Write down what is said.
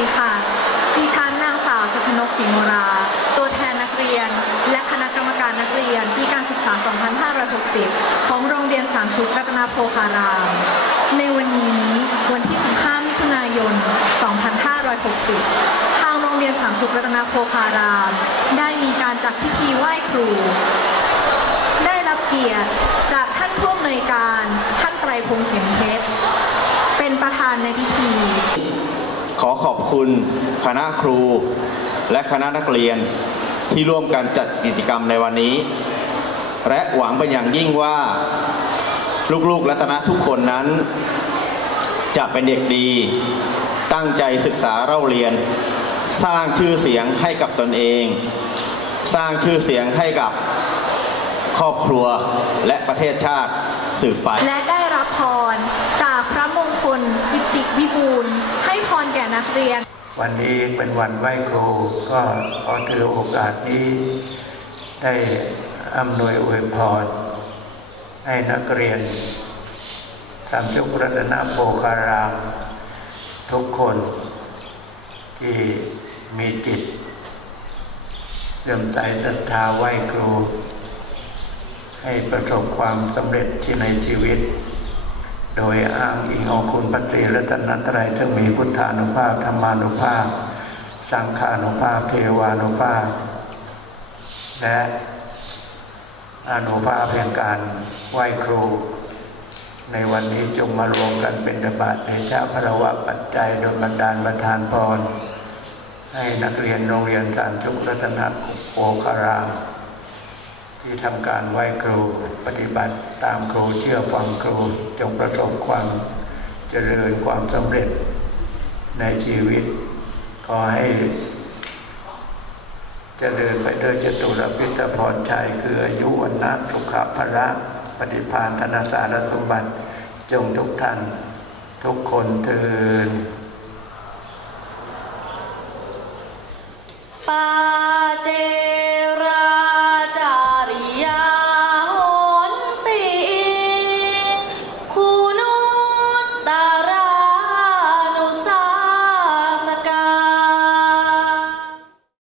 ดีค่ะ ดิฉันนางสาวชชนกศรีโมรา ตัวแทนนักเรียน และคณะกรรมการนักเรียนปีการศึกษา 2560 ของโรงเรียนสามชุกรัตนาโพคาราม ในวันนี้วันที่ 15 มิถุนายน 2560 ทางโรงเรียนสามชุกรัตนาโพคาราม ได้มีการจัดพิธีไหว้ครู ได้รับเกียรติจากท่านผู้อำนวยการ ท่านไตรพงษ์เข็มเพชร เป็นประธานในพิธี ขอบคุณคณะครูและคณะนักเรียนที่ร่วมกันจัดกิจกรรมในวันนี้ และหวังเป็นอย่างยิ่งว่า ลูกๆรัตนะทุกคนนั้น จะเป็นเด็กดี ตั้งใจศึกษาเล่าเรียน สร้างชื่อเสียงให้กับตนเอง สร้างชื่อเสียงให้กับครอบครัวและประเทศชาติสืบไป และได้รับพรจากพระมงคลกิติวิบูลย์ ให้พรแก่นักเรียน วันนี้เป็นวันไหว้ครู ก็ขอถือโอกาสนี้ ได้อำนวยอวยพร ให้นักเรียนสามชุกรัตนโภคาราม ทุกคนที่มีจิตเริ่มใจศรัทธาไหว้ครู ให้ประสบความสำเร็จที่ในชีวิต โดยอ้างอิงเอาคุณพระตรีรัตนตรัยซึ่งมีพุทธานุภาพธรรมานุภาพ สังฆานุภาพเทวานุภาพ และอนุภาพแห่งการไหว้ครู ในวันนี้จงมารวมกันเป็นดบาตในชาพระวะปัจจัยโดยบันดาลประทานพรให้นักเรียนโรงเรียนสารชุกรัตนโภคาราม ที่ทำการไหว้ครู ปฏิบัติตามครูเชื่อฟังครูจงประสบความเจริญความสำเร็จในชีวิต ขอให้เจริญไปด้วยจตุรพิทพรชัยคืออายุวันนะสุขภพระปฏิภาณธนาสารสมบัติ จงทุกท่าน ทุกคนเทินป้า